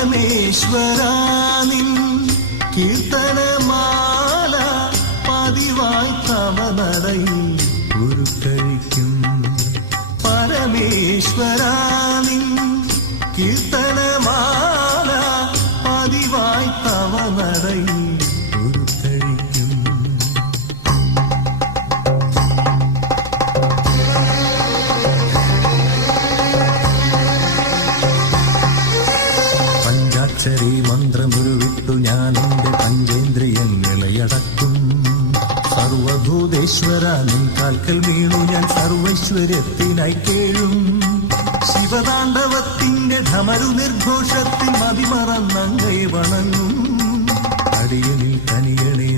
പരമേശ്വരാ നിൻ കീർത്തനമാല പതിവായി തവ നടയിൽ ഉരുക്കഴിക്കും. പരമേശ്വരാ നിൻ കീർത്തനമാല പതിവായി തവ നടയിൽ ഉരുക്കഴിക്കും. പഞ്ചാക്ഷരി മന്ത്രമുരുവിട്ടു ഞാൻ എന്റെ പഞ്ചേന്ദ്രിയങ്ങളെ അടക്കും. സർവഭൂതേശ്വര നിൻ കാൽക്കൽ വീണു ഞാൻ സർവൈശ്വര്യത്തിനായി കേഴും. ശിവതാണ്ഡവത്തിന്റെ ധമരു നിർഘോഷത്തിൽ മതിമറന്നങ്ങയെ വണങ്ങും. അടിയനിൽ കനിയണേ